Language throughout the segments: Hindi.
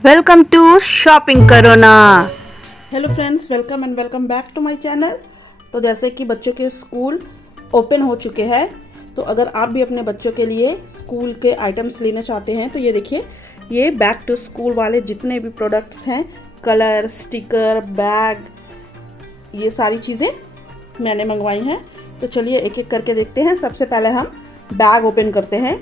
वेलकम टू शॉपिंग करोना। Hello friends, welcome and welcome back to my channel. तो जैसे कि बच्चों के स्कूल ओपन हो चुके हैं, तो अगर आप भी अपने बच्चों के लिए स्कूल के आइटम्स लेना चाहते हैं तो ये देखिए, ये बैक टू स्कूल वाले जितने भी प्रोडक्ट्स हैं, कलर, स्टिकर, बैग, ये सारी चीज़ें मैंने मंगवाई हैं। तो चलिए एक एक करके देखते हैं। सबसे पहले हम बैग ओपन करते हैं।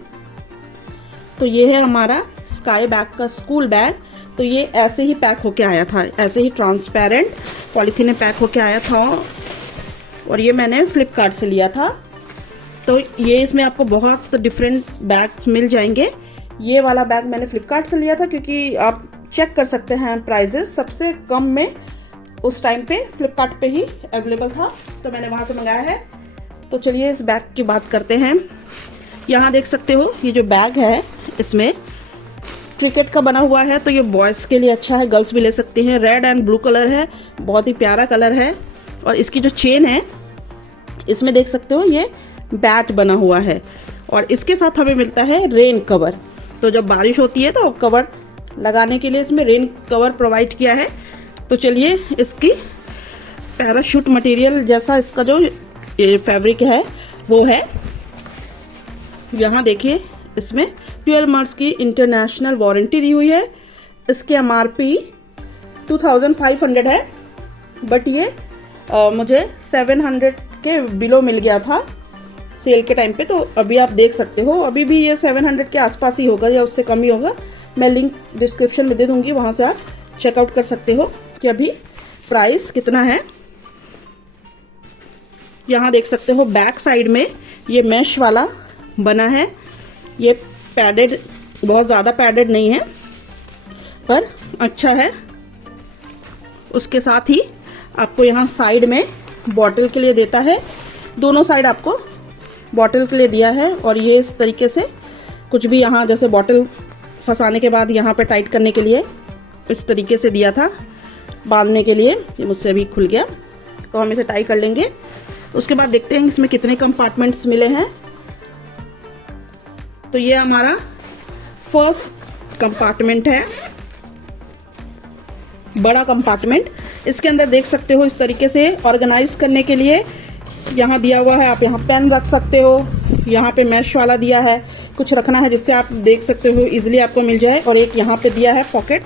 तो ये है हमारा स्काई बैग का स्कूल बैग। तो ये ऐसे ही पैक होके आया था, ऐसे ही ट्रांसपेरेंट पॉलीथीन में पैक होके आया था और ये मैंने फ्लिपकार्ट से लिया था। तो ये इसमें आपको बहुत डिफरेंट बैग्स मिल जाएंगे। ये वाला बैग मैंने फ्लिपकार्ट से लिया था क्योंकि आप चेक कर सकते हैं प्राइजेस, सबसे कम में उस टाइम पे फ्लिपकार्ट पे ही अवेलेबल था, तो मैंने वहाँ से मंगाया है। तो चलिए इस बैग की बात करते हैं। यहाँ देख सकते हो, ये जो बैग है इसमें क्रिकेट का बना हुआ है, तो ये बॉयज़ के लिए अच्छा है, गर्ल्स भी ले सकते हैं। रेड एंड ब्लू कलर है, बहुत ही प्यारा कलर है। और इसकी जो चेन है, इसमें देख सकते हो ये बैट बना हुआ है। और इसके साथ हमें मिलता है रेन कवर। तो जब बारिश होती है तो कवर लगाने के लिए इसमें रेन कवर प्रोवाइड किया है। तो चलिए इसकी पैराशूट मटेरियल जैसा इसका जो फैब्रिक है वो है। यहाँ देखिए, इसमें 12 मंथ्स की इंटरनेशनल वारंटी दी हुई है। इसकी MRP 2500 है, बट ये मुझे 700 के बिलो मिल गया था सेल के टाइम पे। तो अभी आप देख सकते हो, अभी भी ये 700 के आसपास ही होगा या उससे कम ही होगा। मैं लिंक डिस्क्रिप्शन में दे दूँगी, वहाँ से आप चेकआउट कर सकते हो कि अभी प्राइस कितना है। यहाँ देख सकते हो बैक साइड में ये मैश वाला बना है। ये पैडेड, बहुत ज़्यादा पैडेड नहीं है पर अच्छा है। उसके साथ ही आपको यहाँ साइड में बॉटल के लिए देता है, दोनों साइड आपको बॉटल के लिए दिया है। और ये इस तरीके से कुछ भी यहाँ जैसे बॉटल फंसाने के बाद यहाँ पे टाइट करने के लिए इस तरीके से दिया था, बांधने के लिए। ये मुझसे अभी खुल गया, तो हम इसे टाई कर लेंगे। उसके बाद देखते हैं इसमें कितने कंपार्टमेंट्स मिले हैं। तो ये हमारा फर्स्ट कंपार्टमेंट है, बड़ा कंपार्टमेंट। इसके अंदर देख सकते हो इस तरीके से ऑर्गेनाइज करने के लिए यहाँ दिया हुआ है। आप यहाँ पेन रख सकते हो, यहाँ पे मैश वाला दिया है, कुछ रखना है जिससे आप देख सकते हो इजीली आपको मिल जाए। और एक यहाँ पे दिया है पॉकेट,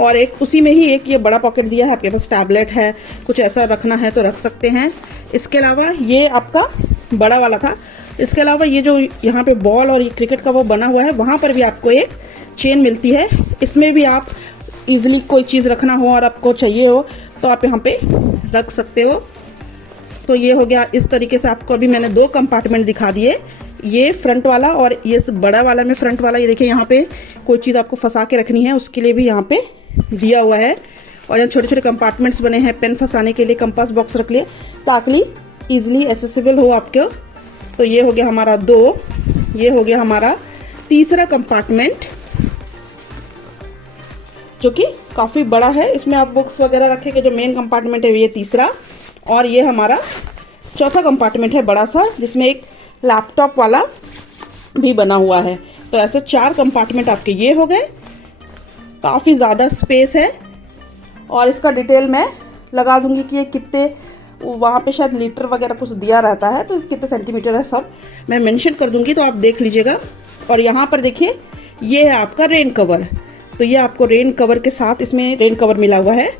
और एक उसी में ही एक ये बड़ा पॉकेट दिया है। आपके पास टैबलेट है, कुछ ऐसा रखना है तो रख सकते हैं। इसके अलावा ये आपका बड़ा वाला था। इसके अलावा ये जो यहाँ पे बॉल और ये क्रिकेट का वो बना हुआ है, वहाँ पर भी आपको एक चेन मिलती है। इसमें भी आप इजीली कोई चीज़ रखना हो और आपको चाहिए हो तो आप यहाँ पे रख सकते हो। तो ये हो गया इस तरीके से। आपको अभी मैंने 2 कंपार्टमेंट दिखा दिए, ये फ्रंट वाला और ये बड़ा वाला में फ्रंट वाला। ये देखिए, यहाँ पे कोई चीज़ आपको फंसा के रखनी है उसके लिए भी यहाँ पे दिया हुआ है। और यहाँ छोटे छोटे कंपार्टमेंट्स बने हैं, पेन फंसाने के लिए, कंपास बॉक्स रख लिए ताकि ईजिली एसेसिबल हो आपके। तो ये हो गया हमारा 2। ये हो गया हमारा तीसरा कंपार्टमेंट, जो कि काफ़ी बड़ा है। इसमें आप बुक्स वगैरह रखेंगे। जो मेन कंपार्टमेंट है ये तीसरा। और ये हमारा चौथा कंपार्टमेंट है बड़ा सा, जिसमें एक लैपटॉप वाला भी बना हुआ है। तो ऐसे 4 कंपार्टमेंट आपके ये हो गए। काफ़ी ज़्यादा स्पेस है। और इसका डिटेल मैं लगा दूंगी कि ये कितने, वहाँ पे शायद लीटर वगैरह कुछ दिया रहता है, तो कितने सेंटीमीटर है सब मैं मेंशन कर दूंगी, तो आप देख लीजिएगा। और यहाँ पर देखिए, ये है आपका रेन कवर। तो ये आपको रेन कवर के साथ, इसमें रेन कवर मिला हुआ है।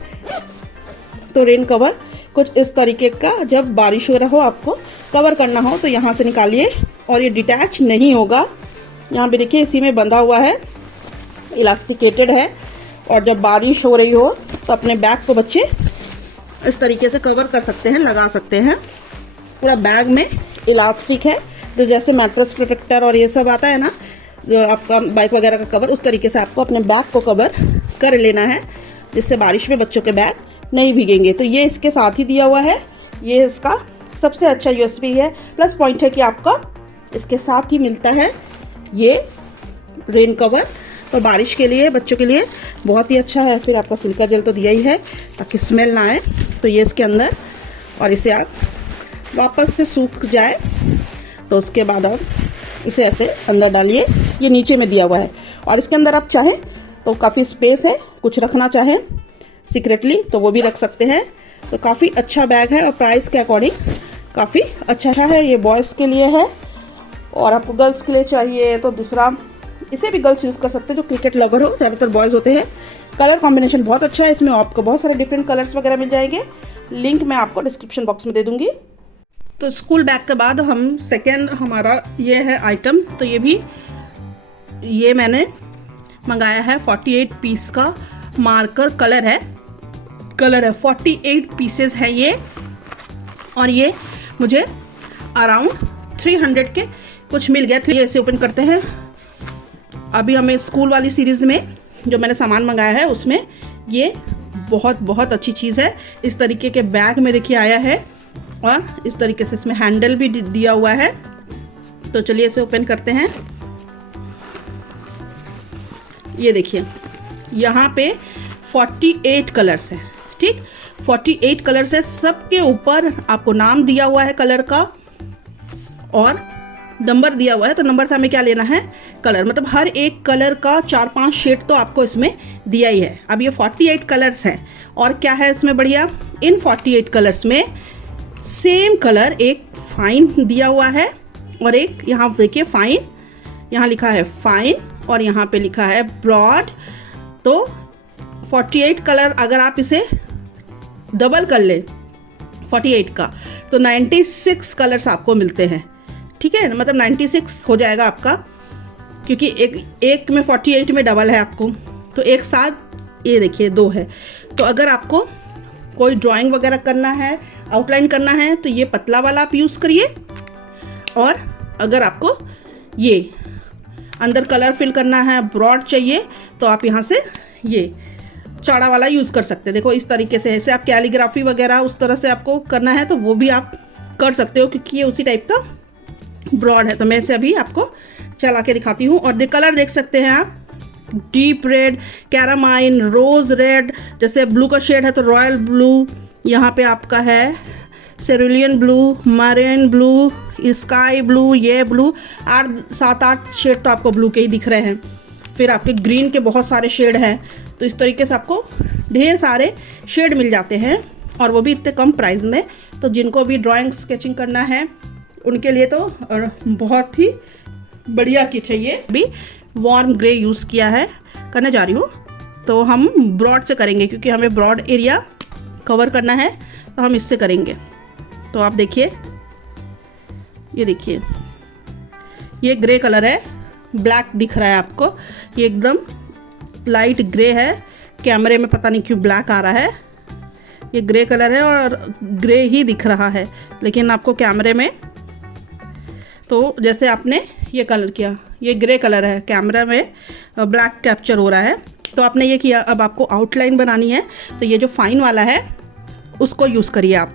तो रेन कवर कुछ इस तरीके का, जब बारिश हो रहा हो, आपको कवर करना हो तो यहाँ से निकालिए। और ये डिटैच नहीं होगा, यहाँ पे देखिए इसी में बंधा हुआ है, इलास्टिकेटेड है। और जब बारिश हो रही हो तो अपने बैग को बच्चे इस तरीके से कवर कर सकते हैं, लगा सकते हैं। पूरा बैग में इलास्टिक है, तो जैसे मैट्रेस प्रोटेक्टर और ये सब आता है ना, जो आपका बाइक वगैरह का कवर, उस तरीके से आपको अपने बैग को कवर कर लेना है, जिससे बारिश में बच्चों के बैग नहीं भीगेंगे। तो ये इसके साथ ही दिया हुआ है। ये इसका सबसे अच्छा यूएसपी है, प्लस पॉइंट है कि आपका इसके साथ ही मिलता है ये रेन कवर। तो बारिश के लिए बच्चों के लिए बहुत ही अच्छा है। फिर आपका सिलिका जेल तो दिया ही है ताकि स्मेल ना आए। तो ये इसके अंदर, और इसे आप वापस से सूख जाए तो उसके बाद आप इसे ऐसे अंदर डालिए। ये नीचे में दिया हुआ है। और इसके अंदर आप चाहें तो काफ़ी स्पेस है, कुछ रखना चाहें सीक्रेटली तो वो भी रख सकते हैं। तो काफ़ी अच्छा बैग है और प्राइस के अकॉर्डिंग काफ़ी अच्छा है। ये बॉयज़ के लिए है और आपको गर्ल्स के लिए चाहिए तो दूसरा, इसे भी गर्ल्स यूज़ कर सकते हैं जो क्रिकेट लवर हो, ज़्यादातर बॉयज़ होते हैं। कलर कॉम्बिनेशन बहुत अच्छा है, इसमें आपको बहुत सारे डिफरेंट कलर्स वगैरह मिल जाएंगे। लिंक मैं आपको डिस्क्रिप्शन बॉक्स में दे दूँगी। तो स्कूल बैग के बाद हम सेकेंड हमारा ये है आइटम। तो ये मैंने मंगाया है 48 पीस का मार्कर कलर है 48 पीसेस है ये, और ये मुझे अराउंड 300 के कुछ मिल गया। ये ऐसे ओपन करते हैं। अभी हमें स्कूल वाली सीरीज़ में जो मैंने सामान मंगाया है उसमें ये बहुत अच्छी चीज़ है। इस तरीके के बैग में देखिए आया है और इस तरीके से इसमें हैंडल भी दिया हुआ है। तो चलिए इसे ओपन करते हैं। ये देखिए यहाँ पे 48 कलर्स हैं, ठीक 48 कलर्स है। सबके ऊपर आपको नाम दिया हुआ है कलर का और नंबर दिया हुआ है। तो नंबर से हमें क्या लेना है, कलर, मतलब हर एक कलर का 4-5 शेड तो आपको इसमें दिया ही है। अब ये 48 कलर्स हैं और क्या है इसमें बढ़िया, इन 48 कलर्स में सेम कलर एक फाइन दिया हुआ है और एक यहाँ देखिए फाइन, यहाँ लिखा है फाइन और यहाँ पे लिखा है ब्रॉड। तो 48 कलर अगर आप इसे डबल कर ले 48 का तो 96 कलर्स आपको मिलते हैं, ठीक है, मतलब 96 हो जाएगा आपका, क्योंकि एक में 48 में डबल है आपको। तो एक साथ ये देखिए 2 है। तो अगर आपको कोई ड्राइंग वगैरह करना है, आउटलाइन करना है तो ये पतला वाला आप यूज़ करिए, और अगर आपको ये अंदर कलर फिल करना है, ब्रॉड चाहिए, तो आप यहाँ से ये चौड़ा वाला यूज़ कर सकते हैं। देखो इस तरीके से, ऐसे आप कैलीग्राफी वगैरह उस तरह से आपको करना है तो वो भी आप कर सकते हो, क्योंकि ये उसी टाइप का ब्रॉड है। तो मैं इसे अभी आपको चला के दिखाती हूँ। और कलर देख सकते हैं आप, डीप रेड, कैरामाइन, रोज़ रेड, जैसे ब्लू का शेड है तो रॉयल ब्लू, यहाँ पे आपका है cerulean blue, marine blue, sky blue, ये ब्लू, 7-8 शेड तो आपको ब्लू के ही दिख रहे हैं। फिर आपके ग्रीन के बहुत सारे शेड हैं। तो इस तरीके से आपको ढेर सारे शेड मिल जाते हैं और वो भी इतने कम प्राइस में। तो जिनको भी ड्राइंग स्केचिंग करना है उनके लिए तो बहुत ही बढ़िया किट है। ये भी वार्म ग्रे यूज़ किया है, करने जा रही हूँ। तो हम ब्रॉड से करेंगे क्योंकि हमें ब्रॉड एरिया कवर करना है, तो हम इससे करेंगे। तो आप देखिए, ये देखिए ये ग्रे कलर है, ब्लैक दिख रहा है आपको, ये एकदम लाइट ग्रे है। कैमरे में पता नहीं क्यों ब्लैक आ रहा है। ये ग्रे कलर है और ग्रे ही दिख रहा है, लेकिन आपको कैमरे में, तो जैसे आपने ये कलर किया, ये ग्रे कलर है, कैमरा में ब्लैक कैप्चर हो रहा है। तो आपने ये किया, अब आपको आउटलाइन बनानी है तो ये जो फाइन वाला है उसको यूज़ करिए आप।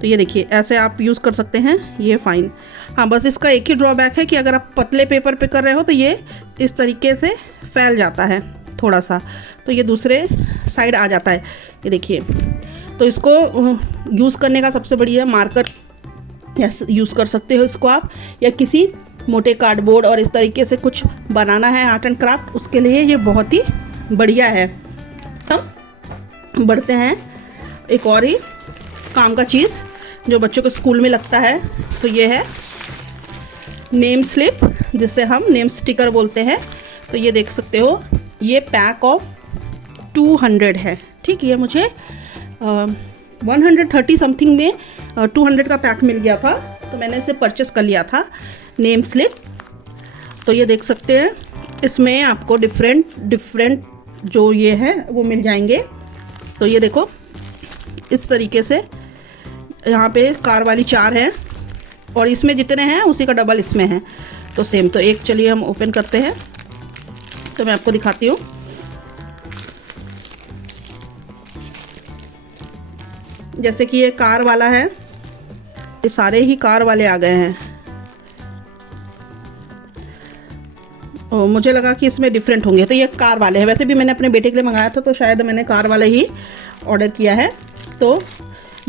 तो ये देखिए ऐसे आप यूज़ कर सकते हैं, ये फाइन। हाँ, बस इसका एक ही ड्रॉबैक है कि अगर आप पतले पेपर पे कर रहे हो तो ये इस तरीके से फैल जाता है थोड़ा सा, तो ये दूसरे साइड आ जाता है। ये देखिए, तो इसको यूज़ करने का सबसे बढ़िया मार्कर यूज़ कर सकते हो इसको आप, या किसी मोटे कार्डबोर्ड और इस तरीके से कुछ बनाना है आर्ट एंड क्राफ्ट, उसके लिए ये बहुत ही बढ़िया है। हम बढ़ते हैं एक और ही काम का चीज़ जो बच्चों के स्कूल में लगता है। तो ये है नेम स्लिप, जिसे हम नेम स्टिकर बोलते हैं। तो ये देख सकते हो, ये पैक ऑफ 200 है, ठीक। ये मुझे 130 समथिंग में 200 का पैक मिल गया था, तो मैंने इसे परचेस कर लिया था, नेम स्लिप। तो ये देख सकते हैं, इसमें आपको डिफरेंट जो ये है वो मिल जाएंगे। तो ये देखो इस तरीके से, यहाँ पे कार वाली 4 हैं और इसमें जितने हैं उसी का डबल इसमें है, तो सेम। तो एक चलिए हम ओपन करते हैं, तो मैं आपको दिखाती हूँ। जैसे कि ये कार वाला है, ये सारे ही कार वाले आ गए हैं। और मुझे लगा कि इसमें डिफरेंट होंगे, तो ये कार वाले हैं। वैसे भी मैंने अपने बेटे के लिए मंगाया था, तो शायद मैंने कार वाले ही ऑर्डर किया है। तो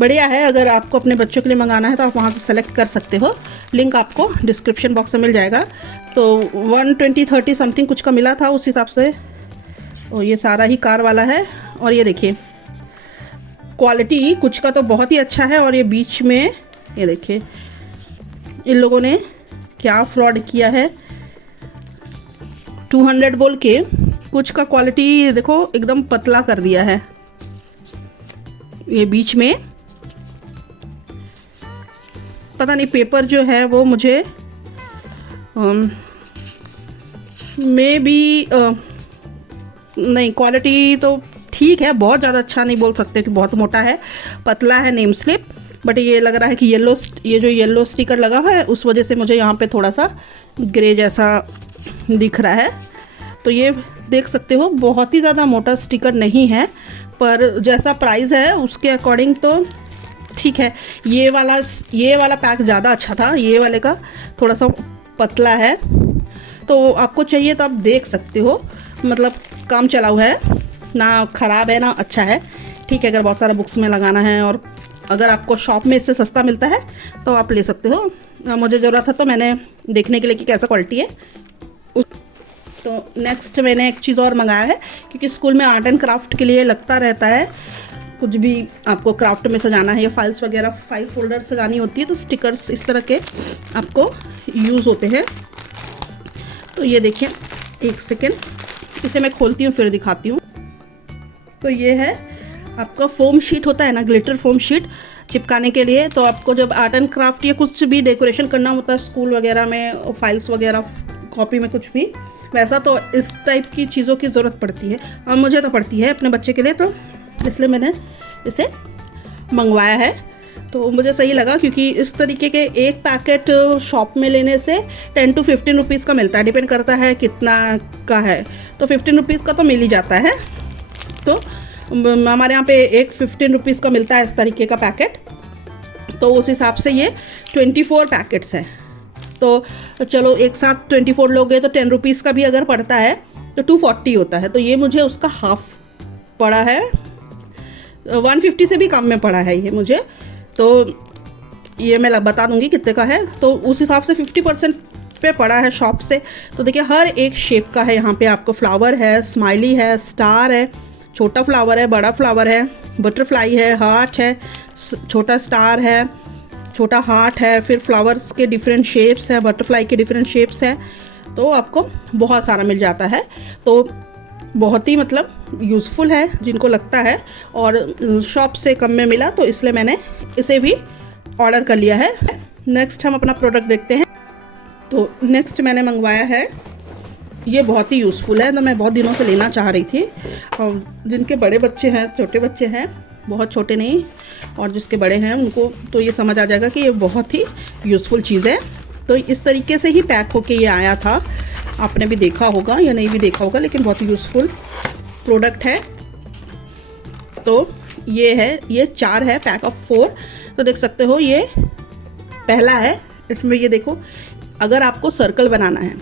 बढ़िया है, अगर आपको अपने बच्चों के लिए मंगाना है तो आप वहाँ से सेलेक्ट कर सकते हो। लिंक आपको डिस्क्रिप्शन बॉक्स में मिल जाएगा। तो 120-30 समथिंग कुछ का मिला था, उस हिसाब से और ये सारा ही कार वाला है। और ये देखिए क्वालिटी कुछ का तो बहुत ही अच्छा है। और ये बीच में ये देखिए इन लोगों ने क्या फ्रॉड किया है, 200 बोल के कुछ का क्वालिटी देखो एकदम पतला कर दिया है। ये बीच में पता नहीं पेपर जो है वो मुझे मे बी नहीं, क्वालिटी तो ठीक है, बहुत ज़्यादा अच्छा नहीं बोल सकते कि बहुत मोटा है, पतला है नेम स्लिप। बट ये लग रहा है कि ये जो येलो स्टिकर लगा हुआ है उस वजह से मुझे यहाँ पे थोड़ा सा ग्रे जैसा दिख रहा है। तो ये देख सकते हो बहुत ही ज़्यादा मोटा स्टिकर नहीं है, पर जैसा प्राइस है उसके अकॉर्डिंग तो ठीक है। ये वाला पैक ज़्यादा अच्छा था, ये वाले का थोड़ा सा पतला है। तो आपको चाहिए तो आप देख सकते हो, मतलब काम चलाऊ है, ना ख़राब है ना अच्छा है, ठीक है। अगर बहुत सारे बुक्स में लगाना है और अगर आपको शॉप में इससे सस्ता मिलता है तो आप ले सकते हो। मुझे ज़रूरत है तो मैंने देखने के लिए कि कैसा क्वालिटी है। तो नेक्स्ट मैंने एक चीज़ और मंगाया है, क्योंकि स्कूल में आर्ट एंड क्राफ्ट के लिए लगता रहता है, कुछ भी आपको क्राफ्ट में सजाना है या फाइल्स वगैरह, फाइल फोल्डर सजानी होती है तो स्टिकर्स इस तरह के आपको यूज़ होते हैं। तो ये देखिए, एक सेकेंड, इसे मैं खोलती हूँ फिर दिखाती हूँ। तो ये है आपका फोम शीट होता है ना, ग्लिटर फोम शीट चिपकाने के लिए। तो आपको जब आर्ट एंड क्राफ्ट या कुछ भी डेकोरेशन करना होता है स्कूल वगैरह में, फाइल्स वगैरह, कॉपी में कुछ भी वैसा, तो इस टाइप की चीज़ों की ज़रूरत पड़ती है। और मुझे तो पड़ती है अपने बच्चे के लिए, तो इसलिए मैंने इसे मंगवाया है। तो मुझे सही लगा, क्योंकि इस तरीके के एक पैकेट शॉप में लेने से 10 to 15 रुपीज़ का मिलता है, डिपेंड करता है कितना का है। तो 15 रुपीज़ का तो मिल ही जाता है। तो हमारे यहाँ पे एक 15 रुपीज़ का मिलता है इस तरीके का पैकेट। तो उस हिसाब से ये 24 पैकेट्स हैं। तो चलो एक साथ 24 लोगे तो 10 रुपीज़ का भी अगर पड़ता है तो 240 होता है। तो ये मुझे उसका हाफ पड़ा है, 150 से भी कम में पड़ा है ये मुझे। तो ये मैं बता दूंगी कितने का है। तो उस हिसाब से 50% पे पड़ा है शॉप से। तो देखिए हर एक शेप का है यहाँ पे, आपको फ्लावर है, स्माइली है, स्टार है, छोटा फ्लावर है, बड़ा फ्लावर है, बटरफ्लाई है, हार्ट है, छोटा स्टार है, छोटा हार्ट है, फिर फ्लावर्स के डिफरेंट शेप्स हैं, बटरफ्लाई के डिफरेंट शेप्स हैं। तो आपको बहुत सारा मिल जाता है। तो बहुत ही मतलब यूज़फुल है जिनको लगता है, और शॉप से कम में मिला तो इसलिए मैंने इसे भी ऑर्डर कर लिया है। नेक्स्ट हम अपना प्रोडक्ट देखते हैं। तो नेक्स्ट मैंने मंगवाया है, ये बहुत ही यूज़फुल है, तो मैं बहुत दिनों से लेना चाह रही थी। और जिनके बड़े बच्चे हैं, छोटे बच्चे हैं, बहुत छोटे नहीं, और जिसके बड़े हैं उनको तो ये समझ आ जाएगा कि ये बहुत ही यूज़फुल चीज़ है। तो इस तरीके से ही पैक होके ये आया था, आपने भी देखा होगा या नहीं भी देखा होगा, लेकिन बहुत ही यूज़फुल प्रोडक्ट है। तो ये है, ये 4 है, पैक ऑफ 4। तो देख सकते हो ये पहला है। इसमें ये देखो, अगर आपको सर्कल बनाना है,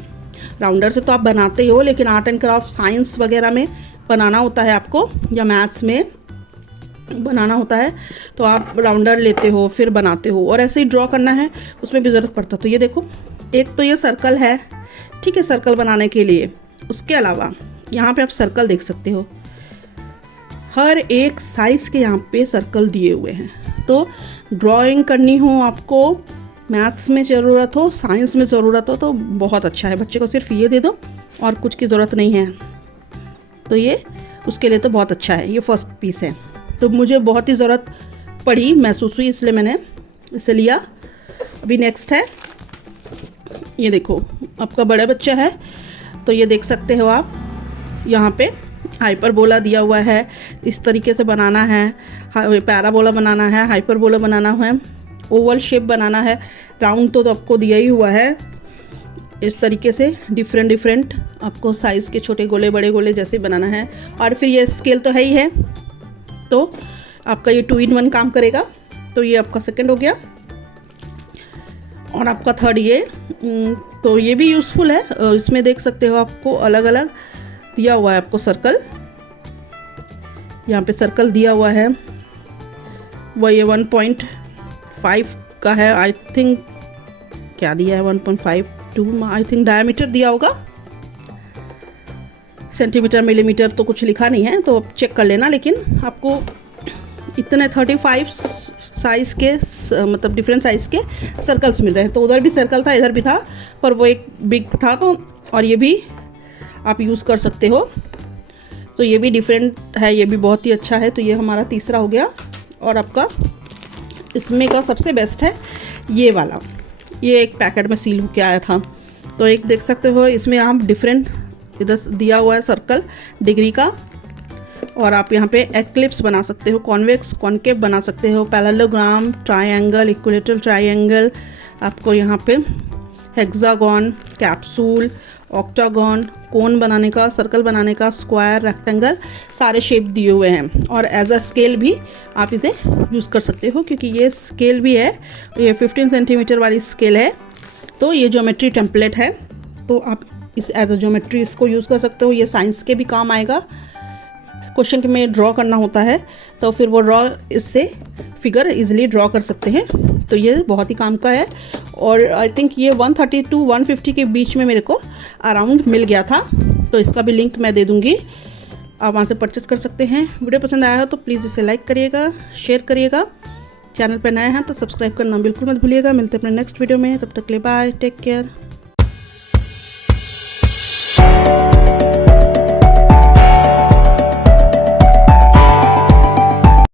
राउंडर से तो आप बनाते ही हो, लेकिन आर्ट एंड क्राफ्ट, साइंस वगैरह में बनाना होता है आपको, या मैथ्स में बनाना होता है, तो आप राउंडर लेते हो फिर बनाते हो, और ऐसे ही ड्रॉ करना है उसमें भी ज़रूरत पड़ता है। तो ये देखो, एक तो ये सर्कल है, ठीक है, सर्कल बनाने के लिए। उसके अलावा यहाँ पे आप सर्कल देख सकते हो, हर एक साइज़ के यहाँ पे सर्कल दिए हुए हैं। तो ड्राइंग करनी हो आपको, मैथ्स में ज़रूरत हो, साइंस में ज़रूरत हो, तो बहुत अच्छा है। बच्चे को सिर्फ ये दे दो और कुछ की ज़रूरत नहीं है, तो ये उसके लिए तो बहुत अच्छा है। ये फर्स्ट पीस है, तो मुझे बहुत ही ज़रूरत पड़ी, महसूस हुई, इसलिए मैंने इसे लिया। अभी नेक्स्ट है, ये देखो, आपका बड़ा बच्चा है तो ये देख सकते हो आप, यहाँ पे हाइपरबोला दिया हुआ है, इस तरीके से बनाना है, पैराबोला बनाना है, हाइपरबोला बनाना है, ओवल शेप बनाना है, राउंड तो आपको दिया ही हुआ है। इस तरीके से डिफरेंट आपको साइज़ के छोटे गोले, बड़े गोले जैसे बनाना है। और फिर ये स्केल तो है ही है, तो आपका ये 2 in 1 काम करेगा। तो ये आपका सेकंड हो गया, और आपका थर्ड ये, तो ये भी यूज़फुल है। इसमें देख सकते हो आपको अलग अलग दिया हुआ है, आपको सर्कल, यहाँ पे सर्कल दिया हुआ है। वह ये 1.5 का है, आई थिंक, क्या दिया है, 1.52 आई थिंक डायमीटर दिया होगा। सेंटीमीटर मिलीमीटर तो कुछ लिखा नहीं है, तो चेक कर लेना। लेकिन आपको इतने 35 साइज़ के मतलब डिफरेंट साइज़ के सर्कल्स मिल रहे हैं। तो उधर भी सर्कल था, इधर भी था, पर वो एक बिग था। तो और ये भी आप यूज़ कर सकते हो। तो ये भी डिफरेंट है, ये भी बहुत ही अच्छा है। तो ये हमारा तीसरा हो गया। और आपका इसमें का सबसे बेस्ट है ये वाला, ये एक पैकेट में सील होके आया था। तो एक देख सकते हो, इसमें आप डिफरेंट इधर दिया हुआ है सर्कल डिग्री का, और आप यहाँ पे एक्लिप्स बना सकते हो, कॉन्वेक्स कॉन्केव बना सकते हो, पैरेललोग्राम, ट्रायंगल, इक्विलेटरल ट्रायंगल, आपको यहाँ पे हेक्सागन, कैप्सूल, ऑक्टागन, कोन बनाने का, सर्कल बनाने का, स्क्वायर, रेक्टेंगल, सारे शेप दिए हुए हैं। और एज अ स्केल भी आप इसे यूज़ कर सकते हो, क्योंकि ये स्केल भी है, ये 15 सेंटीमीटर वाली स्केल है। तो ये ज्योमेट्री टेम्पलेट है, तो आप इस एज अ ज्योमेट्री इसको यूज़ कर सकते हो। ये साइंस के भी काम आएगा। क्वेश्चन के में ड्रॉ करना होता है तो फिर वो इससे फिगर इजीली ड्रॉ कर सकते हैं। तो ये बहुत ही काम का है। और आई थिंक ये 130 to 150 के बीच में मेरे को अराउंड मिल गया था। तो इसका भी लिंक मैं दे दूँगी, आप वहाँ से परचेस कर सकते हैं। वीडियो पसंद आया हो तो प्लीज़ इसे लाइक करिएगा, शेयर करिएगा। चैनल पर नए हैं तो सब्सक्राइब करना बिल्कुल मत भूलिएगा। मिलते हैं अपने नेक्स्ट वीडियो में, तब तक के लिए बाय, टेक केयर।